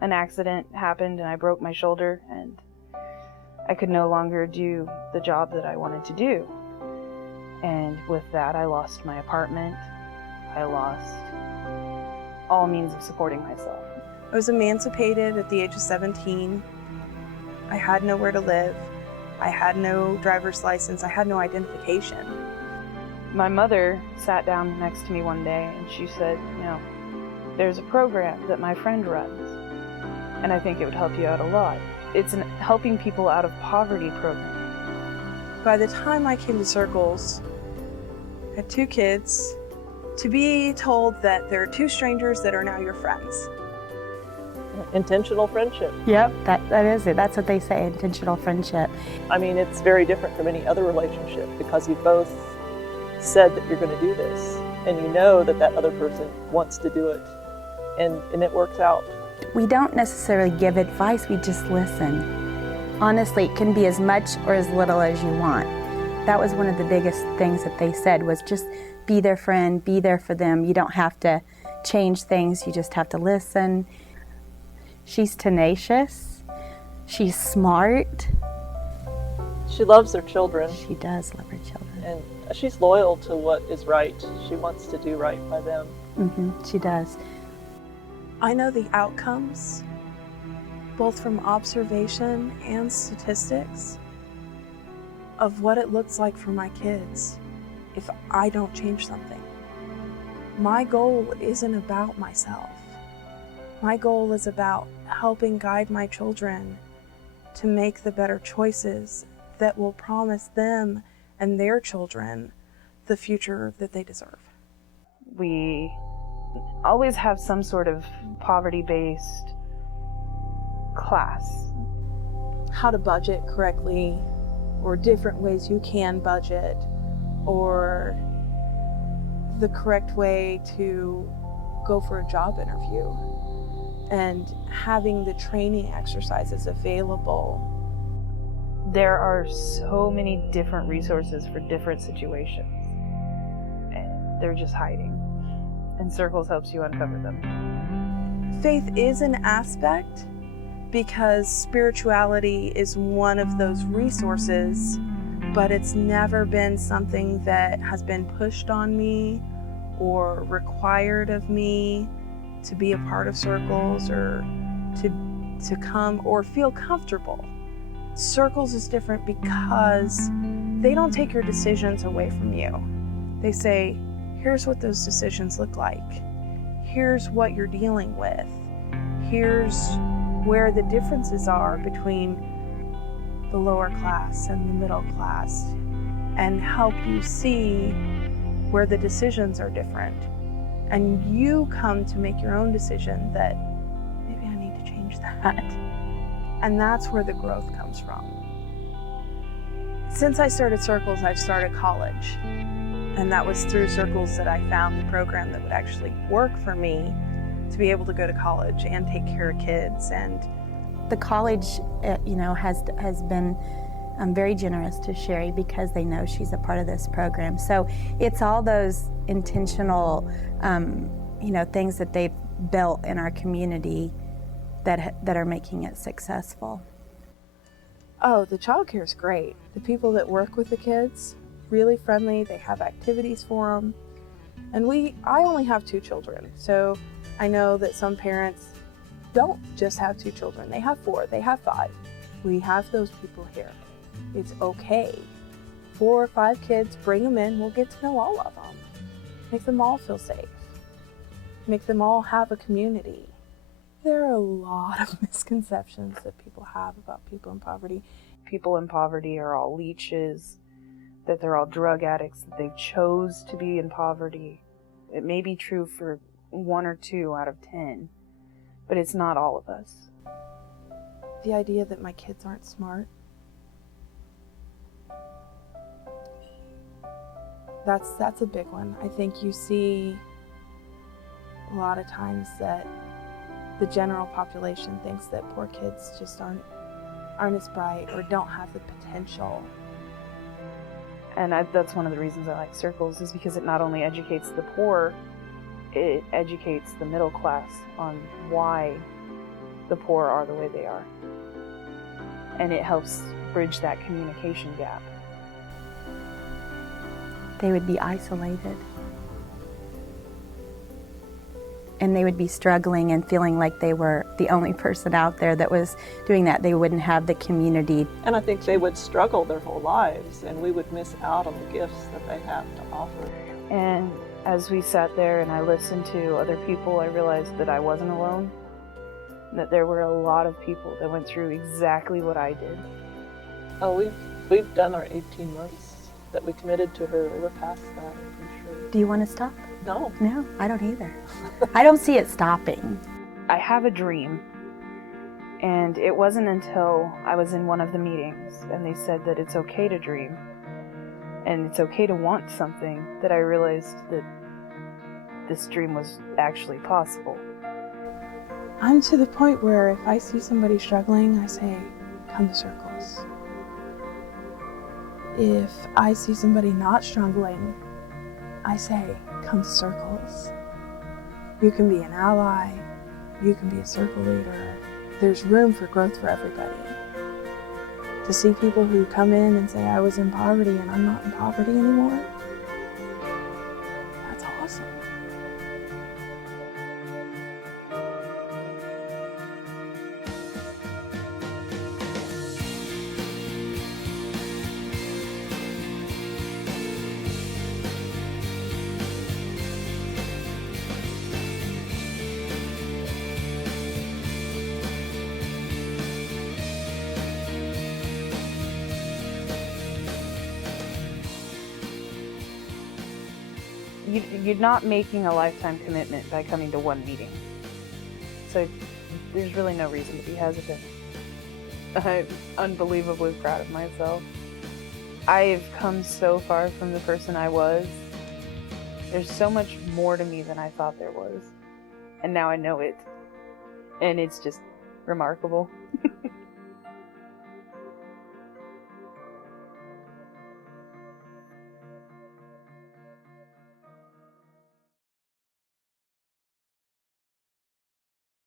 An accident happened and I broke my shoulder, and I could no longer do the job that I wanted to do. And with that, I lost my apartment. I lost all means of supporting myself. I was emancipated at the age of 17. I had nowhere to live. I had no driver's license. I had no identification. My mother sat down next to me one day and she said, there's a program that my friend runs, and I think it would help you out a lot. It's an helping people out of poverty program. By the time I came to Circles, I had 2 kids. To be told that there are 2 strangers that are now your friends. Intentional friendship. Yep, that is it. That's what they say, intentional friendship. I mean, it's very different from any other relationship because you both said that you're going to do this, and you know that that other person wants to do it, and it works out. We don't necessarily give advice, we just listen. Honestly, it can be as much or as little as you want. That was one of the biggest things that they said, was just be their friend, be there for them. You don't have to change things, you just have to listen. She's tenacious, she's smart. She loves her children. She does love her children. And she's loyal to what is right. She wants to do right by them. She does. I know the outcomes, both from observation and statistics, of what it looks like for my kids if I don't change something. My goal isn't about myself. My goal is about helping guide my children to make the better choices that will promise them and their children the future that they deserve. We always have some sort of poverty-based class. How to budget correctly, or different ways you can budget, or the correct way to go for a job interview, and having the training exercises available. There are so many different resources for different situations, and they're just hiding. And Circles helps you uncover them. Faith is an aspect because spirituality is one of those resources, but it's never been something that has been pushed on me or required of me to be a part of Circles or to come or feel comfortable. Circles is different because they don't take your decisions away from you. They say, here's what those decisions look like. Here's what you're dealing with. Here's where the differences are between the lower class and the middle class, and help you see where the decisions are different. And you come to make your own decision that maybe I need to change that. And that's where the growth comes from. Since I started Circles, I've started college. And that was through Circles that I found the program that would actually work for me to be able to go to college and take care of kids. And the college, has been very generous to Sherry because they know she's a part of this program. So it's all those intentional, things that they've built in our community that are making it successful. Oh, the childcare is great. The people that work with the kids, really friendly. They have activities for them. And I only have 2 children, so I know that some parents don't just have 2 children. They have 4, they have 5. We have those people here. It's okay. 4 or 5 kids, bring them in, we'll get to know all of them. Make them all feel safe. Make them all have a community. There are a lot of misconceptions that people have about people in poverty. People in poverty are all leeches, that they're all drug addicts, that they chose to be in poverty. It may be true for 1 or 2 out of 10, but it's not all of us. The idea that my kids aren't smart, that's a big one. I think you see a lot of times that the general population thinks that poor kids just aren't as bright or don't have the potential And that's one of the reasons I like circles, is because it not only educates the poor, it educates the middle class on why the poor are the way they are. And it helps bridge that communication gap. They would be isolated. And they would be struggling and feeling like they were the only person out there that was doing that. They wouldn't have the community. And I think they would struggle their whole lives, and we would miss out on the gifts that they have to offer. And as we sat there and I listened to other people, I realized that I wasn't alone, that there were a lot of people that went through exactly what I did. Oh, we've done our 18 months that we committed to her. We're past that, I'm pretty sure. Do you want to stop? No. No, I don't either. I don't see it stopping. I have a dream, and it wasn't until I was in one of the meetings and they said that it's okay to dream and it's okay to want something, that I realized that this dream was actually possible. I'm to the point where if I see somebody struggling, I say, come to circles. If I see somebody not struggling, I say, come to circles. You can be an ally, you can be a circle leader. There's room for growth for everybody. To see people who come in and say, I was in poverty and I'm not in poverty anymore, that's awesome. You're not making a lifetime commitment by coming to one meeting. So there's really no reason to be hesitant. I'm unbelievably proud of myself. I've come so far from the person I was. There's so much more to me than I thought there was. And now I know it. And it's just remarkable.